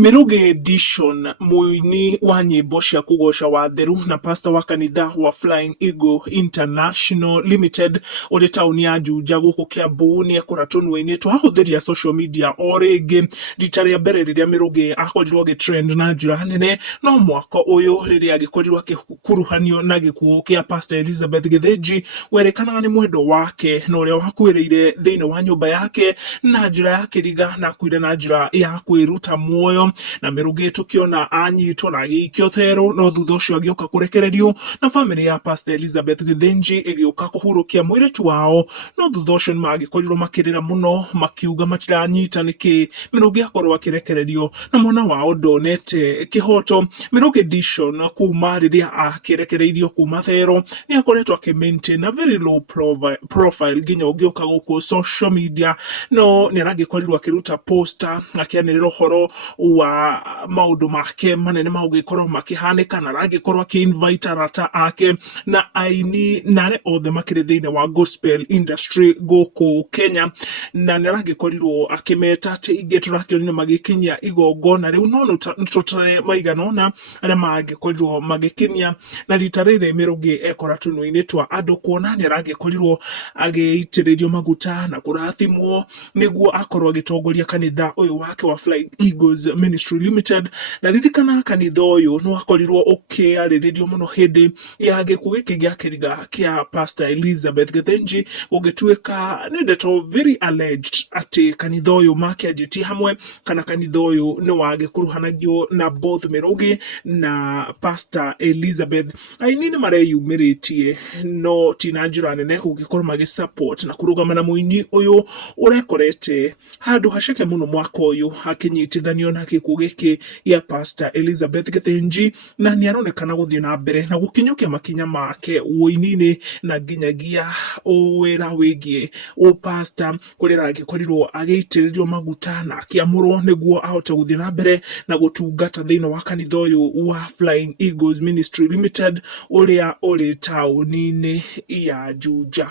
Mirugi Dishon, muini wa nyimbo cia kugosha wa theru na pastor wa kanitha wa Flying Eagle International Limited uri tauni ya Juja guku Kiambu ni ekuratunwe-ini twahuthiria social media o ringi rita ria mbere riria Mirugi akorirwo gitrend na njira nene no mwaka uyu riria agikorirwo akikuruhanio na gikuo kia Pastor Elizabeth Githinji werikanaga ni mwendo wake na uria wakuiriire thiini wa nyumba yake na njira ya kiriga na kuire na njira ya kwiruta muoyo na Mirugi tukiona anyitwo na agikio thero no thutha ucio agioka kurekererio na family ya Pastor Elizabeth Githinji igioka kuhurukia mwiretu wao no thutha ucio magikorirwo makirira muno makiuga matiranyita niki Mirugi akorwo akirekererio na mwana wao ndonete kihoto. Mirugi Dishon kuma riria akirekereirio kuma thero ni akoretwo akimaintain a very low profile ginya ugioka guku social media no ni aragikorirwo akiruta poster akianirira horo wa maundu make manene maugikorwo makihanika na aragikorwo aki-invite arata ake na aini nare othe makiri thiini wa gospel industry guku Kenya na niragikorirwo akimeta ati ingi turakionire magikinyia igongona riu no tutare maiganona aria magikorirwo magikinyia na rita riri Mirugi ekora tunu-ini twa andu kuona niragikorirwo agiitiririo maguta na kurathimwo niguo akorwo agitongoria kanitha uyu wake wa Flying Eagles Ministry Limited na ririkana kanitha uyu no akorirwo ukiariririo muno hindi ya gikuo giki gia kiriga kia Pastor Elizabeth Githinji ugituika ni ndeto very alleged ati kanitha uyu makianjiti hamwe kana kanitha uyu ni wagikuruhanagio na both Mirugi na Pastor Elizabeth. Aini ni mareyumiritie no tina njira nene gugikorwo magisupport na kurugama na muini uyu urekorete handu haceke muno mwaka uyu akinyitithanio na gikuo giki ya Pastor Elizabeth Githinji na ni aronekana guthii na mbere na gukinyukia makinya make woinini na nginyagia wira wigie o pastor kurira agikorirwo agiitiririo maguta na akiamurwo niguo ahote guthii na mbere na gutungata thiini wa kanitha uyu wa Flying Eagles Ministry Limited uria uri tauni-ini ya Juja.